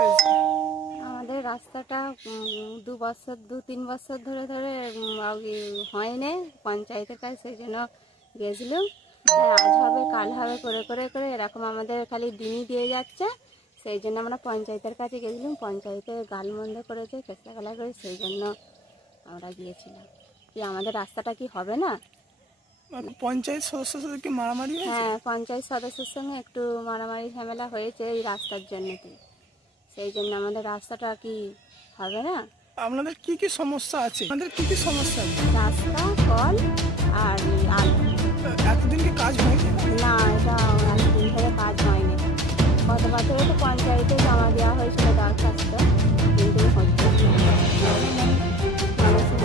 হয়েছে? আমাদের রাস্তাটা 2-3 বছর ধরে ধরে হয়নি পঞ্চায়েতের কাছে, সেই জন্য গেছিলাম। আজ হবে কাল হবে করে করে করে এরকম আমাদের খালি দিনই দিয়ে যাচ্ছে। সেই জন্য আমরা পঞ্চায়েতের কাছে গেছিলাম, পঞ্চায়েতে গালমন্দ করেছে, চেষ্টাকলা করে, সেই জন্য আমরা গিয়েছিলাম। কি আমাদের রাস্তাটা কি হবে না? পঞ্চায়েত সদস্যের সাথে কি মারামারি হয়েছে? হ্যাঁ, পঞ্চায়েত সদস্যের সঙ্গে একটু মারামারি ঝামেলা হয়েছে এই রাস্তার জন্যতে। সেই জন্য আমাদের রাস্তাটা কি হবে না। আপনাদের কি কি সমস্যা আছে? রাস্তা, কল আর আলো। এতদিন কি কাজ হয়নি? না, এটা অনেকদিন ধরে কাজ হয়নি। গত বছরে তো পঞ্চায়েতে জমা দেওয়া হয়েছিল দরখাস্ত, কিন্তু হচ্ছে না। মানুষের